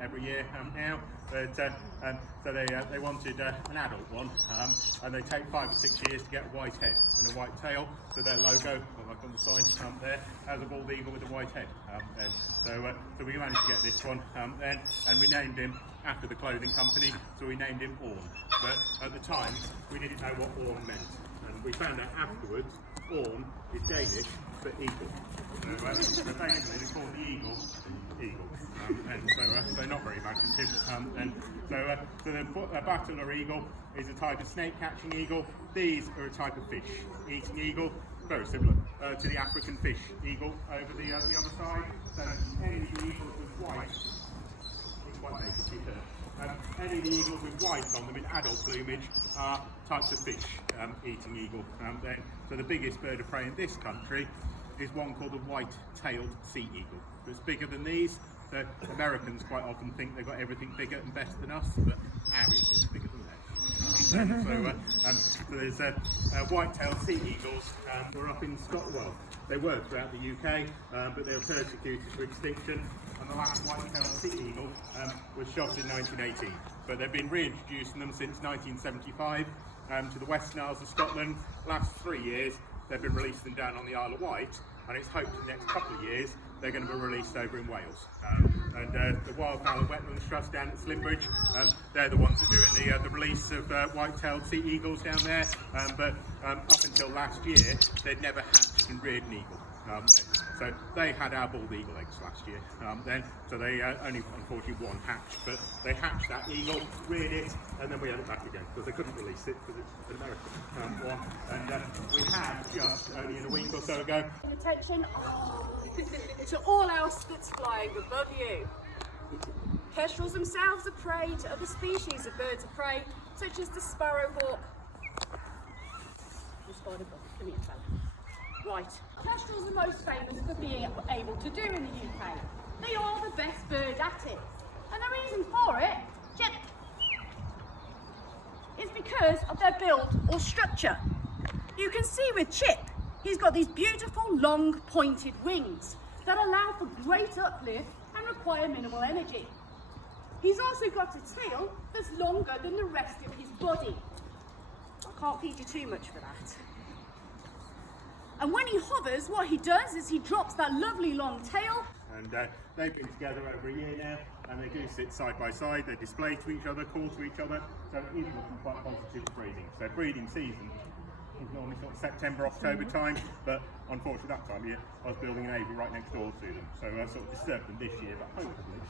every year now. But so they wanted an adult one, and they take 5 or 6 years to get a white head and a white tail. So their logo, like on the sign there, has a bald eagle with a white head. So we managed to get this one then, and we named him after the clothing company. So we named him Orn. But at the time, we didn't know what Orn meant, and we found out afterwards. Orn is Danish for eagle. So basically they call the eagle. And so not very imaginative. So the battler eagle is a type of snake-catching eagle. These are a type of fish-eating eagle, very similar to the African fish eagle over the other side. So any of the eagles with white, it's quite naked here. Any of the eagles with white on them in adult plumage are types of fish-eating eagle. So the biggest bird of prey in this country is one called the white-tailed sea eagle. It's bigger than these. So Americans quite often think they've got everything bigger and better than us, but our eagle is bigger than theirs. So there's white-tailed sea eagles. Were up in Scotland. Well, they were throughout the UK, but they were persecuted to extinction. And the last white-tailed sea eagle was shot in 1918. But they've been reintroducing them since 1975 to the Western Isles of Scotland. Last 3 years, they've been releasing them down on the Isle of Wight, and it's hoped in the next couple of years they're going to be released over in Wales. And the Wildfowl Wetlands Trust down at Slimbridge, they're the ones that are doing the release of white-tailed sea eagles down there. But up until last year, they'd never hatched and reared an eagle. So they had our bald eagle eggs last year. So they only unfortunately one hatched, but they hatched that eagle, reared it, and then we had it back again because they couldn't release it because it's an American one. And we had just only in a week or so ago. Attention to all else that's flying above you. Kestrels themselves are prey to other species of birds of prey, such as the sparrowhawk. The spider bug. Come here, fella. Right. Kestrels are most famous for being able to do in the UK. They are the best bird at it. And the reason for it, is because of their build or structure. You can see with Chip, he's got these beautiful long pointed wings that allow for great uplift and require minimal energy. He's also got a tail that's longer than the rest of his body. I can't feed you too much for that. And when he hovers, what he does is he drops that lovely long tail. And they've been together over a year now, and they do sit side by side. They display to each other, call to each other, so it is looking quite positive for breeding. So breeding season is normally sort of September, October time, but unfortunately that time of year I was building an aviary right next door to them, so I sort of disturbed them this year, but hopefully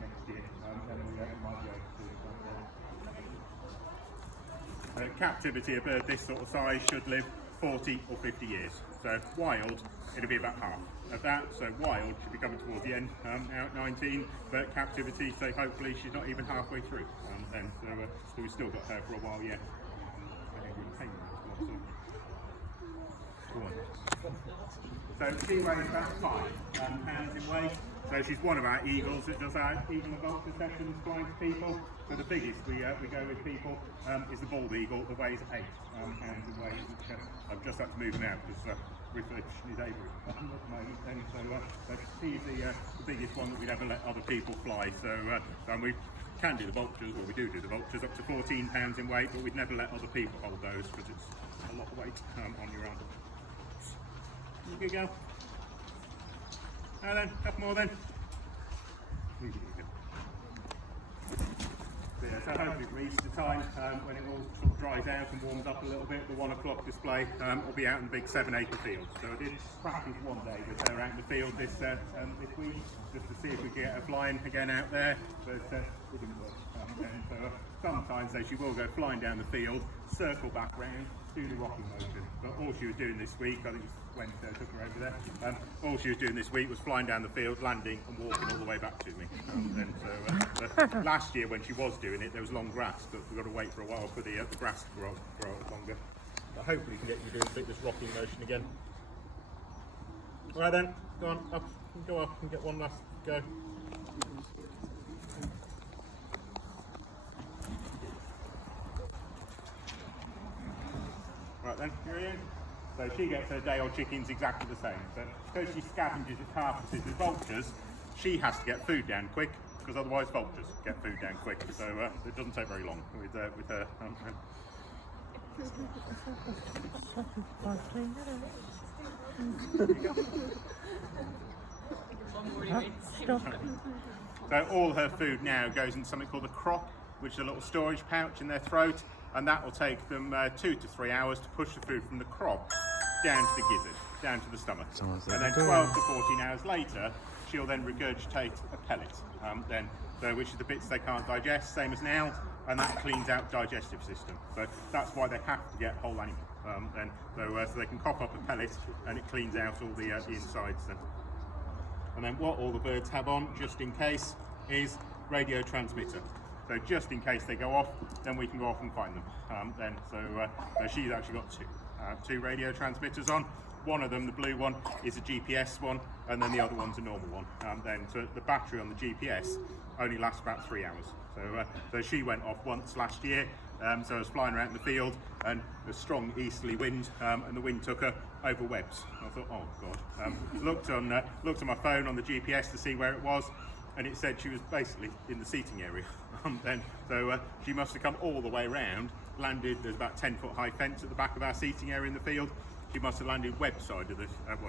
next year then we might be able to. Captivity, a bird this sort of size should live 40 or 50 years. So wild, it'll be about half of that. So wild should be coming towards the end, now at 19, but captivity, so hopefully she's not even halfway through. So we've still got her for a while yet. So she weighs about 5 pounds in weight. So she's one of our eagles that does our eagle and vulture sessions flying to people. So the biggest we go with people is the bald eagle that weighs 8 pounds in weight. Which, I've just had to move him out because refurbishing his aviary at the moment. And so he's the biggest one that we'd ever let other people fly. So and we can do the vultures, or we do the vultures up to 14 pounds in weight, but we'd never let other people hold those because it's a lot of weight on your arm. You good girl? Then, a couple more then. So hopefully for Easter time, when it all sort of dries out and warms up a little bit, the 1 o'clock display will be out in the big 7-acre field. So I did practice one day with her out in the field this week, just to see if we could get her flying again out there, but it didn't work. So sometimes she will go flying down the field, circle back round, do the rocking motion. But all she was doing this week, I think it's Wednesday I took her over there, all she was doing this week was flying down the field, landing and walking all the way back to me. Last year when she was doing it, there was long grass, but we've got to wait for a while for the grass to grow longer. But hopefully we can get you doing a bit of this rocking motion again. Right then, go on, up, go up and get one last go. Right then, you're in. So she gets her day-old chickens exactly the same. But because she scavenges at carcasses with vultures, she has to get food down quick because otherwise vultures get food down quick. So it doesn't take very long with her. So all her food now goes into something called a crop, which is a little storage pouch in their throat, and that will take them 2 to 3 hours to push the food from the crop down to the gizzard, down to the stomach. And then 12 to 14 hours later, she'll then regurgitate a pellet, which is the bits they can't digest, same as now, and that cleans out digestive system. So that's why they have to get whole animal. So they can cough up a pellet and it cleans out all the insides. And then what all the birds have on, just in case, is radio transmitter. So just in case they go off, then we can go off and find them. So she's actually got two radio transmitters on. One of them, the blue one, is a GPS one, and then the other one's a normal one. So the battery on the GPS only lasts about 3 hours. So she went off once last year. So I was flying around in the field, and a strong easterly wind, and the wind took her over webs. I thought, oh God. Looked on my phone on the GPS to see where it was, and it said she was basically in the seating area. So she must have come all the way around, landed. There's about 10-foot high fence at the back of our seating area in the field. She must have landed web side of the,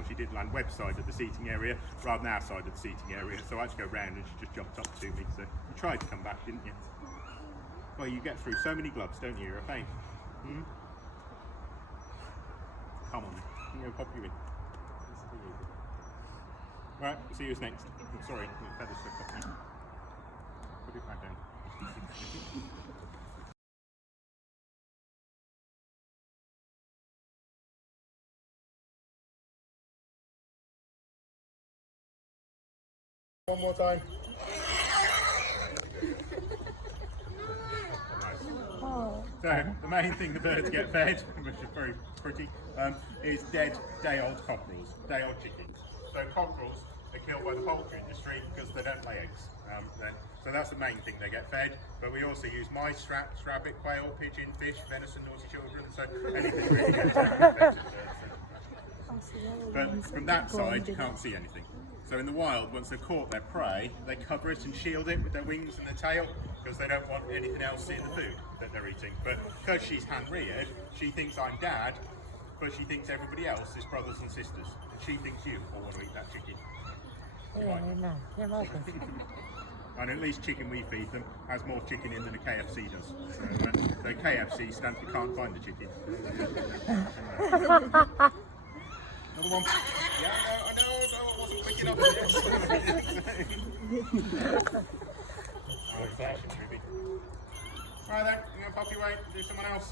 she did land web side of the seating area rather than our side of the seating area. So I had to go round and she just jumped up to me. So you tried to come back, didn't you? Well, you get through so many gloves, don't you? You're a pain. Come on, you can go pop you in. Right, see who's next. Oh, sorry, the feathers stuck up now. Put it back down. One more time. So the main thing the birds get fed, which is very pretty, is dead day-old cockerels, day-old chickens. So cockerels are killed by the poultry industry because they don't lay eggs. So that's the main thing they get fed. But we also use mice, rats, rabbit, quail, pigeon, fish, venison, naughty children. So anything really gets fed. But from that side, you can't see anything. So in the wild, once they've caught their prey, they cover it and shield it with their wings and their tail, because they don't want anything else seeing the food that they're eating. But because she's hand-reared, she thinks I'm dad, but she thinks everybody else is brothers and sisters. And she thinks you all want to eat that chicken. And at least chicken we feed them has more chicken in than a KFC does. So KFC stands for can't find the chicken. Another one. Yeah, I know, I wasn't quick enough for this. Oh, it's actually creepy. Alright then, I'm going to pop you away and do someone else.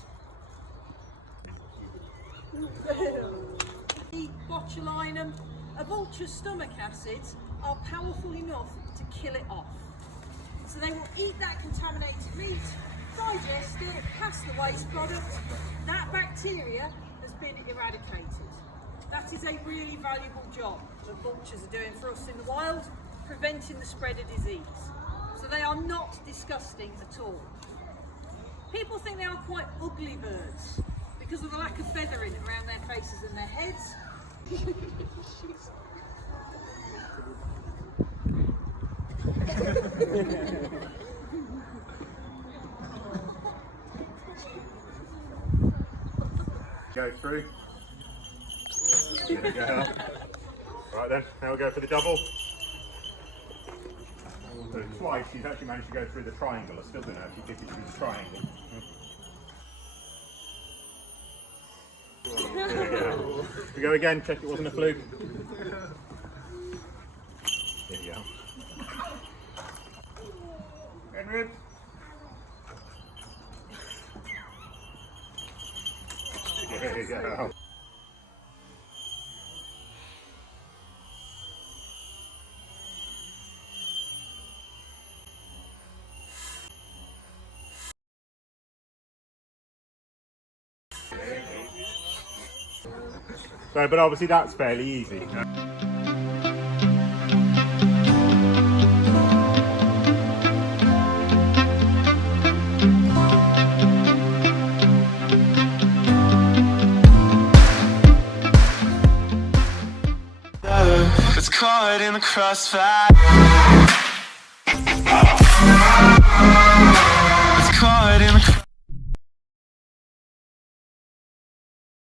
The botulinum, a vulture's stomach acids are powerful enough to kill it off. So they will eat that contaminated meat, digest it, pass the waste product. That bacteria has been eradicated. That is a really valuable job that vultures are doing for us in the wild, preventing the spread of disease. So they are not disgusting at all. People think they are quite ugly birds because of the lack of feathering around their faces and their heads. Go through. There we go. Right then, now we'll go for the double. So twice she's actually managed to go through the triangle. I still don't know if she fitted through the triangle. There we go. We go again, check it wasn't a fluke. There you go. Edward. There you go. So, but obviously that's fairly easy. It's caught in the crossfire.